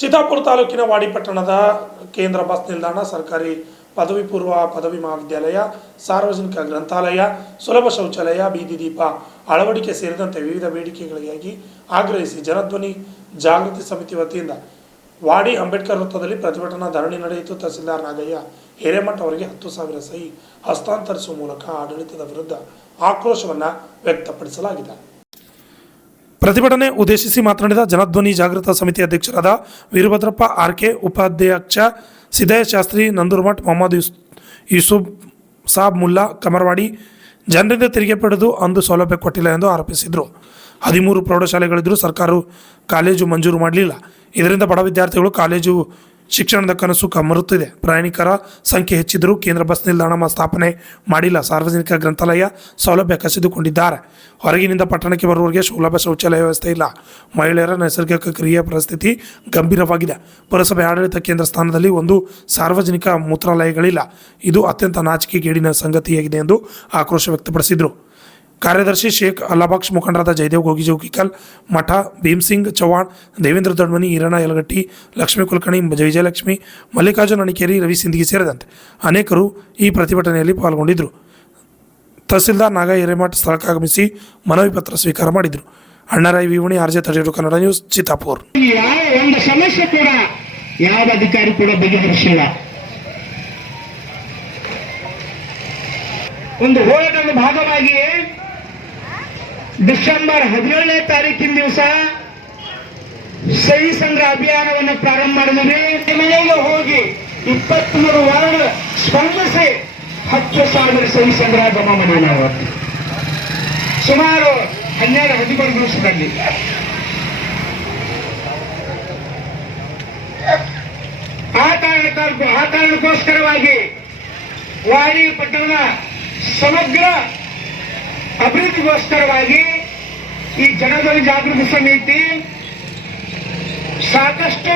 ಚಿತ್ತಾಪುರ ತಾಲೂಕಿನ ವಾಡಿ ಪಟ್ಟಣದ ಕೇಂದ್ರ ಬಸ್ ನಿಲ್ದಾಣ, ಸರ್ಕಾರಿ ಪದವಿ ಪೂರ್ವ ಪದವಿ ಮಹಾವಿದ್ಯಾಲಯ, ಸಾರ್ವಜನಿಕ ಗ್ರಂಥಾಲಯ, ಸುಲಭ ಶೌಚಾಲಯ, ಬೀದಿ ದೀಪ ಅಳವಡಿಕೆ ಸೇರಿದಂತೆ ವಿವಿಧ ಬೇಡಿಕೆಗಳಿಗಾಗಿ ಆಗ್ರಹಿಸಿ ಜನಧ್ವನಿ ಜಾಗೃತಿ ಸಮಿತಿ ವತಿಯಿಂದ ವಾಡಿ ಅಂಬೇಡ್ಕರ್ ವೃತ್ತದಲ್ಲಿ ಪ್ರತಿಭಟನಾ ಧರಣಿ ನಡೆಯಿತು. ತಹಸೀಲ್ದಾರ್ ನಾಗಯ್ಯ ಹಿರೇಮಠ ಅವರಿಗೆ 10,000 ಸಹಿ ಹಸ್ತಾಂತರಿಸುವ ಮೂಲಕ ಆಡಳಿತದ ವಿರುದ್ಧ ಆಕ್ರೋಶವನ್ನು ವ್ಯಕ್ತಪಡಿಸಲಾಗಿದೆ. ಪ್ರತಿಭಟನೆ ಉದ್ದೇಶಿಸಿ ಮಾತನಾಡಿದ ಜನಧ್ವನಿ ಜಾಗೃತ ಸಮಿತಿ ಅಧ್ಯಕ್ಷರಾದ ವೀರಭದ್ರಪ್ಪ ಆರ್ಕೆ, ಉಪಾಧ್ಯಕ್ಷ ಸಿದ್ದಯ್ಯ ಶಾಸ್ತ್ರಿ, ನಂದೂರ್ಮಠ್, ಮೊಹಮ್ಮದ್ ಯೂಸುಫ್ ಸಾಬ್ ಮುಲ್ಲಾ ಕಮರವಾಡಿ ಜನರಿಂದ ತೆರಿಗೆ ಪಡೆದು ಅಂದು ಸೌಲಭ್ಯ ಕೊಟ್ಟಿಲ್ಲ ಎಂದು ಆರೋಪಿಸಿದರು. 13 ಪ್ರೌಢಶಾಲೆಗಳಿದ್ದರೂ ಸರ್ಕಾರವು ಕಾಲೇಜು ಮಂಜೂರು ಮಾಡಲಿಲ್ಲ. ಇದರಿಂದ ಬಡ ವಿದ್ಯಾರ್ಥಿಗಳು ಕಾಲೇಜು ಶಿಕ್ಷಣದ ಕನಸು ಕಮರುತ್ತಿದೆ. ಪ್ರಯಾಣಿಕರ ಸಂಖ್ಯೆ ಹೆಚ್ಚಿದ್ದರೂ ಕೇಂದ್ರ ಬಸ್ ನಿಲ್ದಾಣ ಸ್ಥಾಪನೆ ಮಾಡಿಲ್ಲ. ಸಾರ್ವಜನಿಕ ಗ್ರಂಥಾಲಯ ಸೌಲಭ್ಯ ಕಸಿದುಕೊಂಡಿದ್ದಾರೆ. ಹೊರಗಿನಿಂದ ಪಟ್ಟಣಕ್ಕೆ ಬರುವವರಿಗೆ ಸುಲಭ ಶೌಚಾಲಯ ವ್ಯವಸ್ಥೆ ಇಲ್ಲ. ಮಹಿಳೆಯರ ನೈಸರ್ಗಿಕ ಕ್ರಿಯೆ ಪರಿಸ್ಥಿತಿ ಗಂಭೀರವಾಗಿದೆ. ಪುರಸಭೆ ಆಡಳಿತ ಕೇಂದ್ರ ಸ್ಥಾನದಲ್ಲಿ ಒಂದು ಸಾರ್ವಜನಿಕ ಮೂತ್ರಾಲಯಗಳಿಲ್ಲ. ಇದು ಅತ್ಯಂತ ನಾಚಿಕೆಗೇಡಿನ ಸಂಗತಿಯಾಗಿದೆ ಎಂದು ಆಕ್ರೋಶ ವ್ಯಕ್ತಪಡಿಸಿದರು. ಕಾರ್ಯದರ್ಶಿ ಶೇಖ್ ಅಲ್ಲಾಬಕ್ಷ್, ಮುಖಂಡರಾದ ಜಯದೇವ್ ಗೋಗಿಜೋಗಿಕಲ್, ಮಠ, ಭೀಮ್ಸಿಂಗ್ ಚೌಹಾಣ್, ದೇವೇಂದ್ರ ದೊಡ್ಮನಿ, ಈರಣ್ಣ ಯಲಗಟ್ಟಿ, ಲಕ್ಷ್ಮೀ ಕುಲಕರ್ಣಿ, ವಿಜಯಲಕ್ಷ್ಮಿ, ಮಲ್ಲಿಕಾರ್ಜುನ್ ಅಣಿಕೇರಿ, ರವಿ ಸಿಂದಗಿ ಸೇರಿದಂತೆ ಅನೇಕರು ಈ ಪ್ರತಿಭಟನೆಯಲ್ಲಿ ಪಾಲ್ಗೊಂಡಿದ್ದರು. ತಹಸೀಲ್ದಾರ್ ನಾಗಯ್ಯ ಹಿರೇಮಠ ಸ್ಥಳಕ್ಕಾಗಮಿಸಿ ಮನವಿ ಪತ್ರ ಸ್ವೀಕಾರ ಮಾಡಿದರು. ಅಣ್ಣರಾಯ್ ವಿವಣಿ, RJ 32 ಕನ್ನಡ ನ್ಯೂಸ್, ಚಿತ್ತಾಪುರ್. ಒಂದು ಸಮಸ್ಯೆ ಕೂಡ ಯಾವ ಅಧಿಕಾರಿ ಕೂಡ ಬಗೆಹರಿಸಿಲ್ಲ. ಒಂದು ಹೋರಾಟದ ಭಾಗವಾಗಿ ಡಿಸೆಂಬರ್ 17ನೇ ತಾರೀಕಿನ ದಿವಸ ಸಹಿ ಸಂಗ್ರಹ ಅಭಿಯಾನವನ್ನು ಪ್ರಾರಂಭ ಮಾಡಿದ್ವಿ. ಮನೆಗೆ ಹೋಗಿ 23 ವಾರ್ಡ್ ಸ್ಪಂದಿಸಿ 10,000 ಸಹಿ ಸಂಗ್ರಹ ಜಮಾ ಮಾಡಿ ನಾವು ಸುಮಾರು 12-13 ದಿವಸದಲ್ಲಿ ಆ ಕಾರಣಕ್ಕೋಸ್ಕರವಾಗಿ ವಾಡಿ ಪಟ್ಟಣದ ಸಮಗ್ರ ಅಭಿವೃದ್ಧಿಗೋಸ್ಕರವಾಗಿ ಈ ಜನಧ್ವನಿ ಜಾಗೃತಿ ಸಮಿತಿ ಸಾಕಷ್ಟು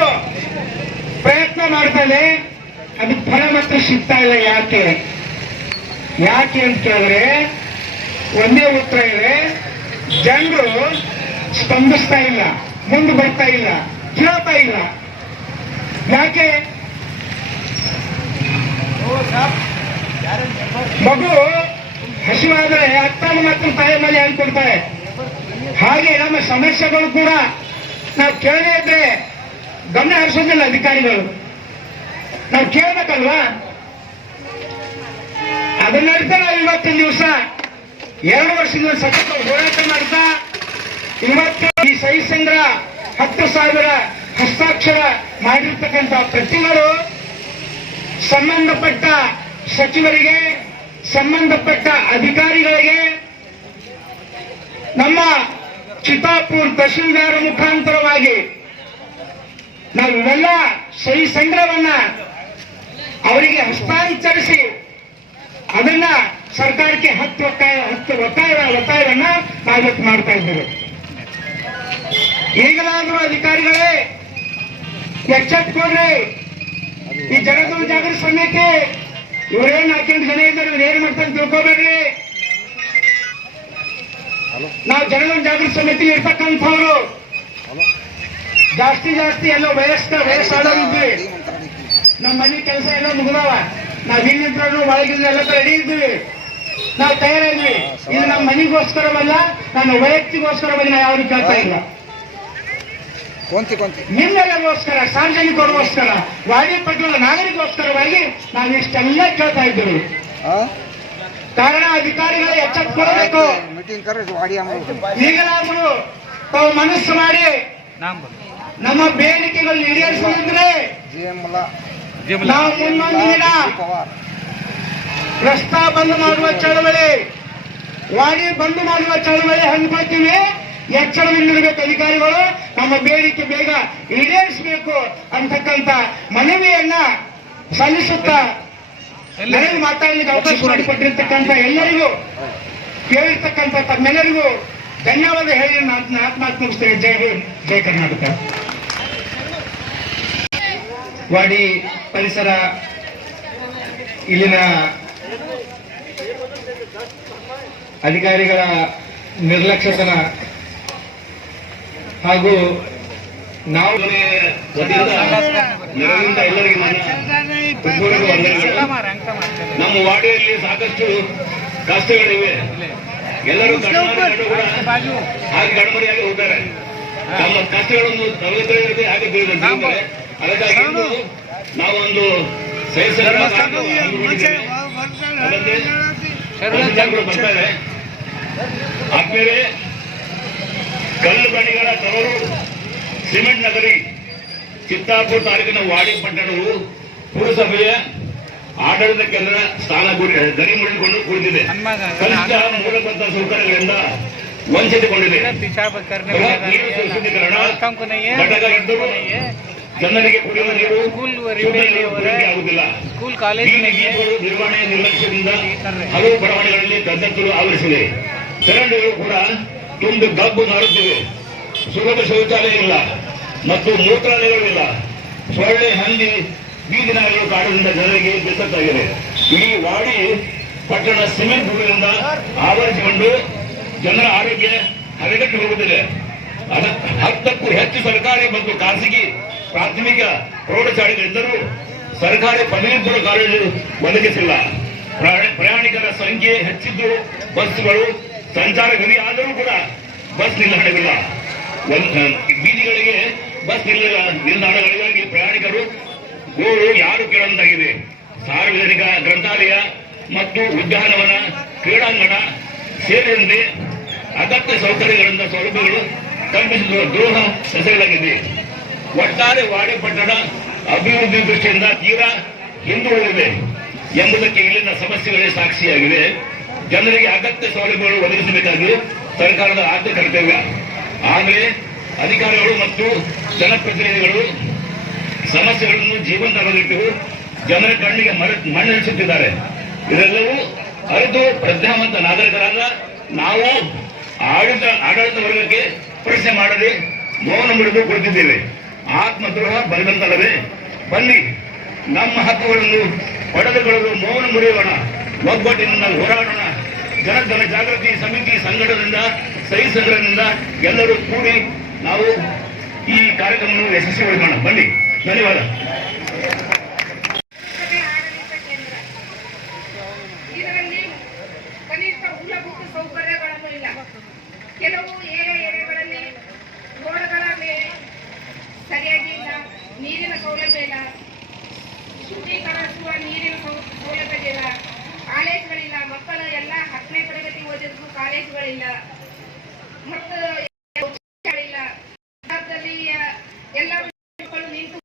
ಪ್ರಯತ್ನ ಮಾಡ್ತಾನೆ. ಅದಕ್ಕೆ ಫಲ ಮಾತ್ರ ಸಿಗ್ತಾ ಇಲ್ಲ. ಯಾಕೆ ಅಂತ ಕೇಳಿದ್ರೆ ಒಂದೇ ಉತ್ತರ ಇದೆ, ಜನರು ಸ್ಪಂದಿಸ್ತಾ ಇಲ್ಲ, ಮುಂದೆ ಬರ್ತಾ ಇಲ್ಲ, ಕೇಳ್ತಾ ಇಲ್ಲ. ಯಾಕೆ? ಮಗು ಹಸಿವಾದರೆ ಅತ್ತನ ಮಾತ್ರ ತಾಯಿ ಮೇಲೆ ಹೇಳ್ಕೊಡ್ತಾರೆ. ಹಾಗೆ ನಮ್ಮ ಸಮಸ್ಯೆಗಳು ಕೂಡ ನಾವು ಕೇಳದೇ ಇದ್ರೆ ಗಮನ ಹರಿಸೋದಿಲ್ಲ ಅಧಿಕಾರಿಗಳು. ನಾವು ಕೇಳಬೇಕಲ್ವಾ? ಅದನ್ನರ್ಥ ನಾವು ಇವತ್ತಿನ ದಿವಸ 2 ವರ್ಷದಿಂದ ಸತತ ಹೋರಾಟ ಮಾಡ್ತಾ ಇವತ್ತು ಈ ಸಹಿ ಸಂಗ್ರಹ 10,000 ಹಸ್ತಾಕ್ಷರ ಮಾಡಿರ್ತಕ್ಕಂಥ ಪ್ರತಿಗಳು ಸಂಬಂಧಪಟ್ಟ ಸಚಿವರಿಗೆ, ಸಂಬಂಧಪಟ್ಟ ಅಧಿಕಾರಿಗಳಿಗೆ ನಮ್ಮ ಚಿತ್ತಾಪುರ ತಹಶೀಲ್ದಾರ್ ಮುಖಾಂತರವಾಗಿ ನಾವು ಇವೆಲ್ಲ ಸಹಿ ಸಂಗ್ರಹವನ್ನ ಅವರಿಗೆ ಹಸ್ತಾಂತರಿಸಿ ಅದನ್ನ ಸರ್ಕಾರಕ್ಕೆ 10 ಒತ್ತಾಯವನ್ನ ನಾವಿವತ್ತು ಮಾಡ್ತಾ ಇದ್ದೇವೆ. ಈಗಲಾದರೂ ಅಧಿಕಾರಿಗಳೇ ಎಚ್ಚೆತ್ತುಕೊಡ್ರಿ. ಈ ಜನಧ್ವನಿ ಜಾಗೃತಿ ಸಮಿತಿ ಇವರೇನು 4 ಜನ ಇದ್ದಾರೆ, ಇವ್ರು ಏನ್ ಮಾಡ್ತಾರೆ ತಿಳ್ಕೊಬೇಡ್ರಿ. ನಾವು ಜನಧ್ವನಿ ಜಾಗೃತಿ ಸಮಿತಿ ಇರ್ತಕ್ಕಂಥವ್ರು ಜಾಸ್ತಿ ಎಲ್ಲ ವಯಸ್ಸಾಡೋರಿದ್ವಿ. ನಮ್ಮ ಮನೆ ಕೆಲಸ ಎಲ್ಲ ಮುಗಿದವ. ನಾವ್ ಇಲ್ಲಿದ್ರು ಒಳಗಿಲ್ಲ ಎಲ್ಲ ರೆಡಿ ಇದ್ವಿ, ನಾವು ತಯಾರಾದ್ವಿ. ಇದು ನಮ್ಮ ಮನೆಗೋಸ್ಕರವಲ್ಲ, ನಾನು ವೈಯಕ್ತಿಗೋಸ್ಕರವಾಗಿ ನಾವು ಯಾವ್ದು ಕೇಳ್ತಾ ಇಲ್ಲ. ನಿಮ್ಮೆಲ್ಲರಿಗೋಸ್ಕರ, ಸಾರ್ವಜನಿಕರಿಗೋಸ್ಕರ, ವಾಡಿ ಪಟ್ಟಣದ ನಾಗರಿಕೋಸ್ಕರವಾಗಿ ನಾವು ಇಷ್ಟೆಲ್ಲ ಕೇಳ್ತಾ ಇದ್ದೀವಿ. ಕಾರಣ ಅಧಿಕಾರಿಗಳು ಎಚ್ಚೆತ್ತುಕೊಳ್ಬೇಕು. ಈಗಲಾದರೂ ತಾವು ಮನಸ್ಸು ಮಾಡಿ ನಮ್ಮ ಬೇಡಿಕೆಗಳು ಈಡೇರಿಸದಿದ್ರೆ ನಾವು ಮುಂದೊಂದು ದಿನ ರಸ್ತಾ ಬಂದ್ ಮಾಡುವ ಚಳವಳಿ, ವಾಡಿ ಬಂದ್ ಮಾಡುವ ಚಳವಳಿ ಹಮ್ಮಿಕೊಳ್ತೀವಿ. ಎಚ್ಚರದಿಂದಿರಬೇಕು ಅಧಿಕಾರಿಗಳು. ನಮ್ಮ ಬೇಡಿಕೆ ಬೇಗ ಈಡೇರಿಸಬೇಕು ಅಂತಕ್ಕಂಥ ಮನವಿಯನ್ನ ಸಲ್ಲಿಸುತ್ತಾ ನನಗೆ ಮಾತಾಡಲಿಕ್ಕೆ ಅವಕಾಶ ಮಾಡಿಕೊಟ್ಟಿರ್ತಕ್ಕಂಥ ಎಲ್ಲರಿಗೂ, ಕೇಳಿರ್ತಕ್ಕಂಥ ತಮ್ಮೆಲ್ಲರಿಗೂ ಧನ್ಯವಾದ ಹೇಳಿ ನಾನು ಆತ್ಮಾತ್ ಮುಗಿಸ್ತೇನೆ. ಜೈ ಹಿಂದ್, ಜೈ ಕರ್ನಾಟಕ. ವಾಡಿ ಪರಿಸರ ಇಲ್ಲಿನ ಅಧಿಕಾರಿಗಳ ನಿರ್ಲಕ್ಷ್ಯತನ ಹಾಗೂ ನಾವು ನೆರವಿಂದ ಎಲ್ಲರಿಗೂ ನಮ್ಮ ವಾರ್ಡಿನಲ್ಲಿ ಸಾಕಷ್ಟು ಕಷ್ಟಗಳಿವೆ. ಎಲ್ಲರೂ ಹಾಗೆ ಗಡಮರಿಯಾಗಿ ಹೋಗ್ತಾರೆ. ತಮ್ಮ ಕಷ್ಟಗಳನ್ನು ತಲೆಗೆ ಹಾಗೆ ಬೀಳಿದ್ದಾರೆ. ಅದಕ್ಕಾಗಿ ನಾವೊಂದು ಬರ್ತಾರೆ. ಆದ್ಮೇಲೆ ಕಲ್ಲು ಗಣಿಗಳ ತವರು ಸಿಮೆಂಟ್ ನಗರಿ ಚಿತ್ತಾಪುರ ತಾಲೂಕಿನ ವಾಡಿ ಪಟ್ಟಣವು ಪುರಸಭೆಯ ಆಡಳಿತ ಕೇಂದ್ರ ಸ್ಥಾನ ಗರಿ ಮುಡಿದುಕೊಂಡು ಕುಳಿತಿದೆ. ಕನಿಷ್ಠ ಮೂಲಭೂತ ಸೌಕರ್ಯಗಳಿಂದ ವಂಚಿತಗೊಂಡಿದೆ. ಶುದ್ಧೀಕರಣ ಘಟಕ ಇದ್ದರೂ ಜನರಿಗೆ ಕುಡಿಯುವ ನೀರು ಆಗುತ್ತಿಲ್ಲ. ನಿರ್ವಹಣೆ ನಿರ್ಲಕ್ಷ್ಯದಿಂದ ಹಲವು ಬಡಾವಣೆಗಳಲ್ಲಿ ಗದ್ದೆಗಳು ಆವರಿಸಿದೆ. ಚರಂಡಿಗಳು ಕೂಡ ತುಂಬಿ ಗಬ್ಬು ನಾರುತ್ತಿವೆ. ಸುಲಭ ಶೌಚಾಲಯ ಇಲ್ಲ ಮತ್ತು ಮೂತ್ರಾಲಯಗಳಿಲ್ಲ. ಸೊಳ್ಳೆ, ಹಂದಿ, ಬೀದಿ ನಾಯಿಗಳು ಕಾಡುವುದರಿಂದ ಜನರಿಗೆ ಬೆಸತ್ತಾಗಿದೆ. ಈ ವಾಡಿ ಪಟ್ಟಣ ಸಿಮೆಂಟ್ ಧೂಳಿನಿಂದ ಆವರಿಸಿಕೊಂಡು ಜನರ ಆರೋಗ್ಯ ಹದಗೆಟ್ಟು ಹೋಗುತ್ತಿದೆ. 10ಕ್ಕೂ ಹೆಚ್ಚು ಸರ್ಕಾರಿ ಮತ್ತು ಖಾಸಗಿ ಪ್ರಾಥಮಿಕ ಪ್ರೌಢಶಾಲೆಗಳಿದ್ದರೂ ಸರ್ಕಾರಿ ಪದವಿ ಪೂರ್ವ ಕಾಲೇಜು ಒದಗಿಸಿಲ್ಲ. ಪ್ರಯಾಣಿಕರ ಸಂಖ್ಯೆ ಹೆಚ್ಚಿದ್ದು ಬಸ್ಗಳು ಸಂಚಾರ ಗರಿ ಆದರೂ ಕೂಡ ಬಸ್ ನಿಲ್ದಾಣವಿಲ್ಲ. ಬೀದಿಗಳಿಗೆ ಬಸ್ ನಿಲ್ದಾಣಗಳಿಗಾಗಿ ಪ್ರಯಾಣಿಕರು ಗೋಳು ಯಾರು ಕೇಳುವಂತಾಗಿದೆ. ಸಾರ್ವಜನಿಕ ಗ್ರಂಥಾಲಯ ಮತ್ತು ಉದ್ಯಾನವನ, ಕ್ರೀಡಾಂಗಣ ಸೇರಿದಂತೆ ಅಗತ್ಯ ಸೌಕರ್ಯಗಳಿಂದ ಸೌಲಭ್ಯಗಳು ಕಲ್ಪಿಸಿರುವ ದ್ರೋಹ ಎಸಗಲಾಗಿದೆ. ಒಟ್ಟಾರೆ ವಾಡಿ ಪಟ್ಟಣ ಅಭಿವೃದ್ಧಿ ದೃಷ್ಟಿಯಿಂದ ತೀರಾ ಹಿಂದುಳಿದಿದೆ ಎಂಬುದಕ್ಕೆ ಇಲ್ಲಿನ ಸಮಸ್ಯೆಗಳೇ ಸಾಕ್ಷಿಯಾಗಿವೆ. ಜನರಿಗೆ ಅಗತ್ಯ ಸೌಲಭ್ಯಗಳು ಒದಗಿಸಬೇಕಾಗಿ ಸರ್ಕಾರದ ಆದ್ಯ ಕರ್ತವ್ಯ. ಆದರೆ ಅಧಿಕಾರಿಗಳು ಮತ್ತು ಜನಪ್ರತಿನಿಧಿಗಳು ಸಮಸ್ಯೆಗಳನ್ನು ಜೀವಂತವಾಗಿಟ್ಟು ಜನರ ಕಣ್ಣಿಗೆ ಮಣ್ಣಿಳಿಸುತ್ತಿದ್ದಾರೆ. ಇದೆಲ್ಲವೂ ಅರಿತು ಪ್ರಜ್ಞಾವಂತ ನಾಗರಿಕರಾದ ನಾವು ಆಡಳಿತ ವರ್ಗಕ್ಕೆ ಪ್ರಶ್ನೆ ಮಾಡದೆ ಮೌನ ಮುರಿದು ಕುಳಿತಿದ್ದೇವೆ. ಆತ್ಮದ್ರೋಹ ಬಲವಂತಲ್ಲವೇ? ಬನ್ನಿ, ನಮ್ಮ ಹಕ್ಕುಗಳನ್ನು ಪಡೆದುಕೊಳ್ಳಲು ಮೌನ ಮುರಿಯೋಣ, ಒಗ್ಗಟ್ಟಿನಿಂದ ಹೋರಾಡೋಣ. ಜನ ಜಾಗೃತಿ ಸಮಿತಿ ಸಂಘಟನೆಯಿಂದ, ಸಹಿ ಸಂಘಟನೆಯಿಂದ ಎಲ್ಲರೂ ಕೂಡಿ ನಾವು ಈ ಕಾರ್ಯಕ್ರಮವನ್ನು ಯಶಸ್ವಿಗೊಳಿಸೋಣ. ಬನ್ನಿ, ಧನ್ಯವಾದ. ಇದರಲ್ಲಿ ಕನಿಷ್ಠ ಮೂಲಭೂತ ಸೌಕರ್ಯಗಳನ್ನು ಇಲ್ಲ. ಕೆಲವು ಏರಿಯಾಗಳಲ್ಲಿ ರೋಡ್ಗಳ ಮೇಲೆ ಸರಿಯಾಗಿ ಇಲ್ಲ, ನೀರಿನ ಸೌಲಭ್ಯ ಇಲ್ಲ, ಶುದ್ಧೀಕರಿಸುವ ನೀರಿನ ಸೌಲಭ್ಯವಿಲ್ಲ, ಕಾಲೇಜುಗಳಿಲ್ಲ. ಮಕ್ಕಳ ಎಲ್ಲ 10ನೇ ತರಗತಿ ಓದಿದ್ರು ಕಾಲೇಜುಗಳಿಲ್ಲ ಮತ್ತು ಎಲ್ಲ ಮಕ್ಕಳು ನಿಂತು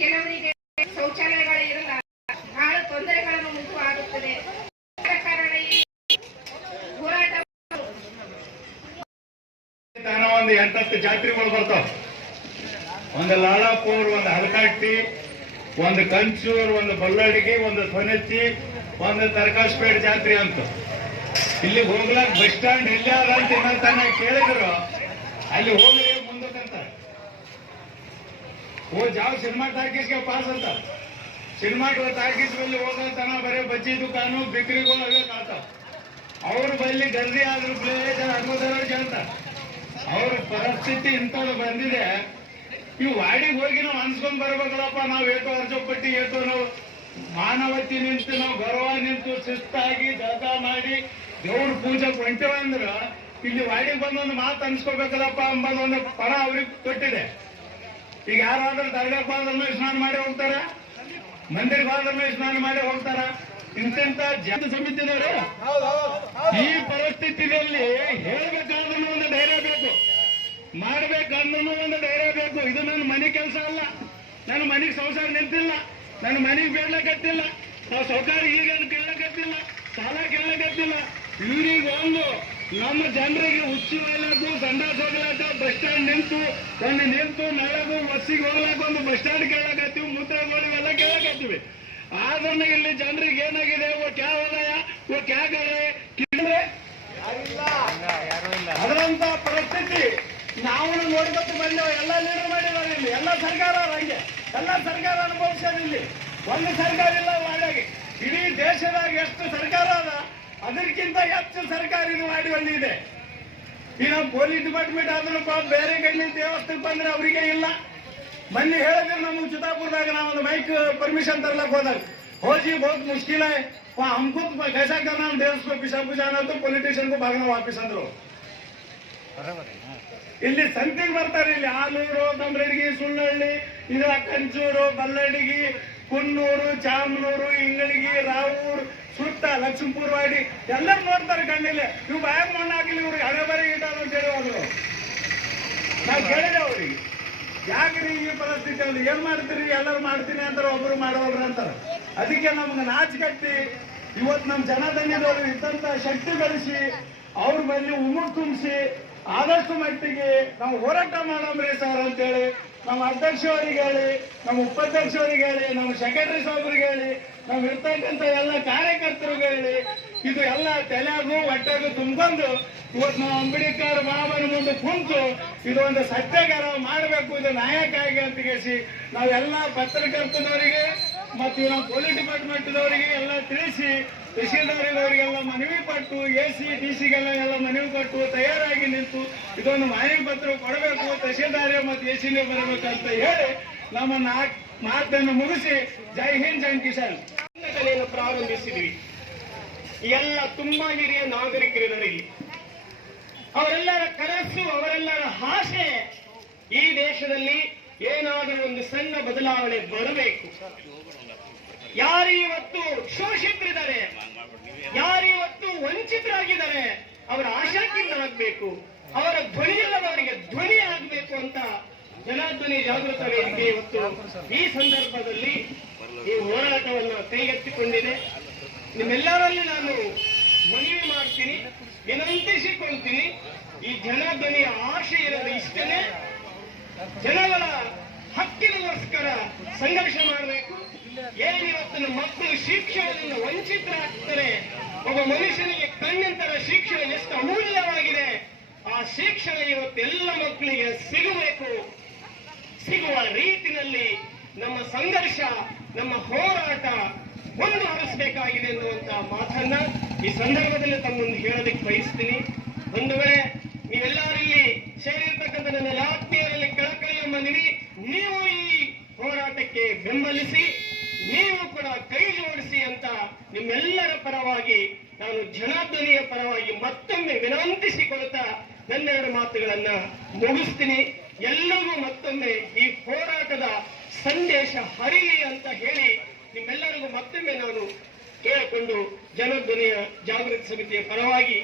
ಕೆಲವರಿಗೆ ಶೌಚಾಲಯಗಳು ಇರಲ್ಲ. ಬಹಳ ತೊಂದರೆಗಳನ್ನು ಉಂಟು ಆಗುತ್ತದೆ. ಕಾರಣ ಈ ಹೋರಾಟ ಒಂದು 8-10 ಜಾತ್ರೆಗಳು ಬರ್ತಾವ. ಒಂದು ಲಾಲಾಪುರ್, ಒಂದು ಹಲಕಟ್ಟಿ, ಒಂದು ಕಂಚೂರ್, ಒಂದು ಬಲ್ಲಡಿಗೆ, ಒಂದು ಸೊನೆಚ್ಚಿ, ಒಂದು ತರಕಾಸ್ಪೇಟ್ ಜಾತ್ರೆ ಅಂತ. ಇಲ್ಲಿ ಹೋಗ್ಲಾಕ ಬಸ್ ಸ್ಟ್ಯಾಂಡ್ ಇಲ್ಲೇ ಅದ ಅಂತ ಇನ್ನೊಂದು ಕೇಳಿದ್ರು. ಅಲ್ಲಿ ಹೋಗ್ರಿ ಮುಂದಕ್ಕಂತ ಜಾವ ಸಿನಿಮಾ ಟಾಕೀಸ್ಗೆ ಪಾಸ್ ಅಂತ. ಸಿನಿಮಾ ಟಾಕೀಸ್ ಬಲ್ಲಿ ಹೋಗಂತನ ಬರೀ ಬಜ್ಜಿ ದುಕಾನು, ಬಿಕ್ರಿಗಳು ಅವೇ ಕಾಣ್ತಾವ. ಅವ್ರ ಬಲ್ಲಿ ಗರ್ದಿ ಆದ್ರೂ ಪ್ಲೇಸ್ ಅನುಮೋದನ ಅಂತ. ಅವ್ರ ಪರಿಸ್ಥಿತಿ ಇಂಥದ್ದು ಬಂದಿದೆ. ಈ ವಾಡಿಗೆ ಹೋಗಿ ನಾವು ಅನ್ಸ್ಕೊಂಡ್ ಬರ್ಬೇಕಲ್ಲಪ್ಪ, ನಾವು ಏಟು ಅರ್ಜಪಟ್ಟಿ ಏಟು ನಾವು ಮಾನವತಿ ನಿಂತು, ನಾವು ಗೌರವ ನಿಂತು ಶಿಸ್ತಾಗಿ ಜಳಕ ಮಾಡಿ ದೇವ್ರ ಪೂಜೆ ಹೊಂಟೇವಂದ್ರ ಇಲ್ಲಿ ವಾಡಿಗೆ ಬಂದೊಂದು ಮಾತು ಅನ್ಸ್ಕೋಬೇಕಲ್ಲಪ್ಪ ಅಂಬದೊಂದು ಪಣ ಅವ್ರಿಗೆ ಕೊಟ್ಟಿದೆ. ಈಗ ಯಾರಾದ್ರೂ ದರ್ಗಾಕ್ಕೆ ಹೋದ್ರೂ ಸ್ನಾನ ಮಾಡಿ ಹೋಗ್ತಾರ, ಮಂದಿರಕ್ಕೆ ಹೋದ್ರೂ ಸ್ನಾನ ಮಾಡಿ ಹೋಗ್ತಾರ. ಇಂತಿಂತ ಜಾತಿ ಸಮಿತಿದವರು ಈ ಪರಿಸ್ಥಿತಿಯಲ್ಲಿ ಹೇಳ್ಬೇಕಾದ್ರೂ ಒಂದು ಧೈರ್ಯ ಬೇಕು, ಮಾಡ್ಬೇಕಂದ್ರೂ ಒಂದು ಧೈರ್ಯ ಬೇಕು. ಇದು ನನ್ನ ಮನೆ ಕೆಲಸ ಅಲ್ಲ, ನನ್ನ ಮನೆಗೆ ಸಂಸಾರ ನಿಂತಿಲ್ಲ, ನನ್ನ ಮನೆಗೆ ಬೇಡ್ಲಕತ್ತಿಲ್ಲ, ನಾವು ಸೌಕಾರ ಈಗ ಕೇಳಕತ್ತಿಲ್ಲ, ಸಾಲ ಕೇಳಕತ್ತಿಲ್ಲ. ಇವ್ರಿಗೆ ನಮ್ಮ ಜನರಿಗೆ ಹುಚ್ಚಿ ಹೋಗ್ಲಾಕು, ಸಂಡಾಸ್ ಹೋಗ್ಲಾಕ, ಬಸ್ ಸ್ಟ್ಯಾಂಡ್ ನಿಂತು ನಳಗು ಬಸ್ಸಿಗೆ ಹೋಗ್ಲಾಕ ಒಂದು ಬಸ್ ಸ್ಟ್ಯಾಂಡ್ ಕೇಳಕತ್ತೀವಿ, ಮೂತ್ರಗೋಳಿಗೆಲ್ಲ ಕೇಳಕತ್ತೀವಿ. ಆದ್ರೆ ಇಲ್ಲಿ ಜನರಿಗೆ ಏನಾಗಿದೆ, ಓ ಕ್ಯಾ ಹೋದಯ, ಓ ಕ್ಯಾ ಕರೆ ಕಿಡ್ರೆ ಅದರಂತ ಪರಿಸ್ಥಿತಿ ನಾವು ನೋಡ್ಕೊತ ಬಂದೇವೆ. ಎಲ್ಲ ಲೀಡರ್ ಮಾಡಿದ್ದಾರೆ ಇಲ್ಲಿ, ಎಲ್ಲ ಸರ್ಕಾರ ಹಂಗೆ, ಎಲ್ಲ ಸರ್ಕಾರ ಅನುಭವಿಸ್ಯಾರ. ಇಲ್ಲಿ ಒಂದು ಸರ್ಕಾರ ಇಲ್ಲ ವಾಡಿಯಾಗಿ. ಇಡೀ ದೇಶದಾಗ ಎಷ್ಟು ಸರ್ಕಾರ ಅದ ಅದಕ್ಕಿಂತ ಹೆಚ್ಚು ಸರ್ಕಾರ ಇದು ಮಾಡಿ ಬಂದಿದೆ. ಈ ನಮ್ಮ ಪೊಲೀಸ್ ಡಿಪಾರ್ಟ್ಮೆಂಟ್ ಆದ್ರೂ ಬೇರೆ ಕೈಲಿ ದೇವಸ್ಥಾನಕ್ಕೆ ಬಂದ್ರೆ ಅವರಿಗೆ ಇಲ್ಲ. ಮೊನ್ನೆ ಹೇಳಿದ್ರೆ ನಮಗೆ ಚಿತ್ತಾಪುರದಾಗ ನಾವೊಂದು ಮೈಕ್ परमिशन ತರಲಕ್ ಹೋದಾಗ ಹೋಜಿ बहुत मुश्किल है हमको कैसा करना हम देश को पिछा पुछाना तो पॉलिटिशियन को भागना वापिस अंದ್ರು. ಇಲ್ಲಿ ಸಂತಿಗೆ ಬರ್ತಾರೆ. ಇಲ್ಲಿ ಆಲೂರು, ತಮ್ರಡಿಗಿ, ಸುಳ್ಳಹಳ್ಳಿ, ಇದರ ಕಂಚೂರು, ಬಲ್ಲಡಿಗಿ, ಕುನ್ನೂರು, ಚಾಮನೂರು, ಇಂಗಳಗಿ, ರಾವೂರ್, ಸುತ್ತ ಲಕ್ಷ್ಮೀಪುರವಾಡಿ ಎಲ್ಲರೂ ನೋಡ್ತಾರೆ ಕಣ್ಣಿಲೆ. ಇವು ಬಾಯಾಗ ಮಣ್ಣು ಹಾಕಿಲ್ಲ ಇವ್ರಿಗೆ ಹಣೆ ಬರೀ ಇಟ್ಟಾರ ಅಂತ ಹೇಳಿ ಹೋದ್ರು. ನಾವು ಕೇಳಿದೆ ಅವ್ರಿಗೆ, ಯಾಕ್ರಿ ಈ ಪರಿಸ್ಥಿತಿ ಅವ್ರು ಏನ್ ಮಾಡ್ತೀರಿ, ಎಲ್ಲರೂ ಮಾಡ್ತೀನಿ ಅಂತಾರೆ, ಒಬ್ರು ಮಾಡೋರು ಅಂತಾರೆ. ಅದಕ್ಕೆ ನಮ್ಗೆ ನಾಚಿಕಟ್ಟಿ ಇವತ್ತು ನಮ್ಮ ಜನಧನ್ಯದವರು ಇದ್ದಂತ ಶಕ್ತಿ ಬೆಳೆಸಿ ಅವ್ರ ಮೇಲೆ ಉಮ್ಮು ತುಂಬಿಸಿ ಆದಷ್ಟು ಮಟ್ಟಿಗೆ ನಾವು ಹೋರಾಟ ಮಾಡಮ್ರಿ ಸರ್ ಅಂತೇಳಿ ನಮ್ಮ ಅಧ್ಯಕ್ಷವರಿಗೆ ಹೇಳಿ, ನಮ್ಮ ಉಪಾಧ್ಯಕ್ಷವರಿಗೆ ಹೇಳಿ, ನಮ್ಮ ಸೆಕ್ರೆಟರಿ ಸಾಹೇಬರಿಗೆ ಹೇಳಿ, ನಾವು ಇರ್ತಕ್ಕಂಥ ಎಲ್ಲ ಕಾರ್ಯಕರ್ತರಿಗೆ ಹೇಳಿ, ಇದು ಎಲ್ಲ ತಲೆಯಾಗೂ ಹೊಟ್ಟೆಗೂ ತುಂಬಿಕೊಂಡು ಇವತ್ತು ನಾವು ಅಂಬೇಡ್ಕರ್ ಬಾಬನ ಮುಂದೆ ಕುಂತು ಇದೊಂದು ಸತ್ಯಾಗ್ರಹ ಮಾಡಬೇಕು, ಇದು ನಾಯಕ ಆಗಿ ಅಂತ ಕೇಳಿಸಿ ನಾವೆಲ್ಲ ಪತ್ರಕರ್ತದವರಿಗೆ ಮತ್ತು ನಮ್ಮ ಪೊಲೀಸ್ ಡಿಪಾರ್ಟ್ಮೆಂಟ್ದವರಿಗೆ ಎಲ್ಲ ತಿಳಿಸಿ ತಹಶೀಲ್ದಾರಿಗವರಿಗೆಲ್ಲ ಮನವಿ ಕೊಟ್ಟು AC DC ಎಲ್ಲ ಮನವಿ ಕೊಟ್ಟು ತಯಾರಾಗಿ ನಿಂತು ಇದೊಂದು ಮಾಹಿತಿ ಪತ್ರ ಕೊಡಬೇಕು, ತಹಶೀಲ್ದಾರಿ ಮತ್ತು AC ಬರಬೇಕಂತ ಹೇಳಿ ನಮ್ಮ ಮಾತನ್ನು ಮುಗಿಸಿ ಜೈ ಹಿಂದ್ ಜೈ ಕಿಸಾನ್ ಸಂಘಟನೆಯನ್ನು ಪ್ರಾರಂಭಿಸಿದ್ವಿ. ಎಲ್ಲ ತುಂಬಾ ಹಿರಿಯ ನಾಗರಿಕರಿದ್ದಾರೆ ಇಲ್ಲಿ. ಅವರೆಲ್ಲರ ಕನಸು, ಅವರೆಲ್ಲರ ಆಸೆ ಈ ದೇಶದಲ್ಲಿ ಏನಾದರೂ ಒಂದು ಸಣ್ಣ ಬದಲಾವಣೆ ಬರಬೇಕು. ಯಾರಿವತ್ತು ಶೋಷಿತರಿದ್ದಾರೆ, ಯಾರಿವತ್ತು ವಂಚಿತರಾಗಿದ್ದಾರೆ, ಅವರ ಆಶಾಕಿಂತ ಆಗಬೇಕು, ಅವರ ಧ್ವನಿಯಿಲ್ಲದವರಿಗೆ ಧ್ವನಿ ಆಗಬೇಕು ಅಂತ ಜನಾಧ್ವನಿ ಜಾಗೃತ ವೇದಿಕೆ ಇವತ್ತು ಈ ಸಂದರ್ಭದಲ್ಲಿ ಈ ಹೋರಾಟವನ್ನು ಕೈಗೆತ್ತಿಕೊಂಡಿದೆ. ನಿಮ್ಮೆಲ್ಲರಲ್ಲಿ ನಾನು ಮನವಿ ಮಾಡ್ತೀನಿ, ವಿನಂತಿಸಿಕೊಳ್ತೀನಿ. ಈ ಜನಾಧ್ವನಿಯ ಆಶೆ ಇರೋದು ಇಷ್ಟನೇ, ಜನಗಳ ಹಕ್ಕಿಗೋಸ್ಕರ ಸಂಘರ್ಷ ಮಾಡಬೇಕು. ಏನಿವತ್ತು ನಮ್ಮ ಮಕ್ಕಳು ಶಿಕ್ಷಣದಿಂದ ವಂಚಿತರಾಗ್ತಾರೆ, ಒಬ್ಬ ಮನುಷ್ಯನಿಗೆ ಕಣ್ಣಿಂತರ ಶಿಕ್ಷಣ ಎಷ್ಟು ಅಮೂಲ್ಯವಾಗಿದೆ, ಆ ಶಿಕ್ಷಣ ಇವತ್ತು ಎಲ್ಲ ಮಕ್ಕಳಿಗೆ ಸಿಗಬೇಕು. ಸಿಗುವ ರೀತಿಯಲ್ಲಿ ನಮ್ಮ ಸಂಘರ್ಷ, ನಮ್ಮ ಹೋರಾಟ ಮುಂದುವರಿಸಬೇಕಾಗಿದೆ ಎನ್ನುವಂತ ಮಾತನ್ನ ಈ ಸಂದರ್ಭದಲ್ಲಿ ತಮ್ಮನ್ನು ಹೇಳೋದಕ್ಕೆ ಬಯಸ್ತೀನಿ. ಒಂದು ವೇಳೆ ನೀವೆಲ್ಲರೂ ಇಲ್ಲಿ ಸೇರಿರ್ತಕ್ಕಂಥ ನನ್ನ ಆತ್ಮೀಯರಲ್ಲಿ ಕಳಕಳಿಯ ಮನವಿ, ನೀವು ಈ ಹೋರಾಟಕ್ಕೆ ಬೆಂಬಲಿಸಿ, ನೀವು ಕೂಡ ಕೈ ಜೋಡಿಸಿ ಅಂತ ನಿಮ್ಮೆಲ್ಲರ ಪರವಾಗಿ ನಾನು ಜನಾಧ್ವನಿಯ ಪರವಾಗಿ ಮತ್ತೊಮ್ಮೆ ವಿನಂತಿಸಿಕೊಳ್ತಾ ನನ್ನೆರಡು ಮಾತುಗಳನ್ನ ಮುಗಿಸ್ತೀನಿ. ಎಲ್ಲರಿಗೂ ಮತ್ತೊಮ್ಮೆ ಈ ಹೋರಾಟದ ಸಂದೇಶ ಹರಿಲಿ ಅಂತ ಹೇಳಿ ನಿಮ್ಮೆಲ್ಲರಿಗೂ ಮತ್ತೊಮ್ಮೆ ನಾನು ಕೇಳಿಕೊಂಡು ಜನಧ್ವನಿಯ ಜಾಗೃತಿ ಸಮಿತಿಯ ಪರವಾಗಿ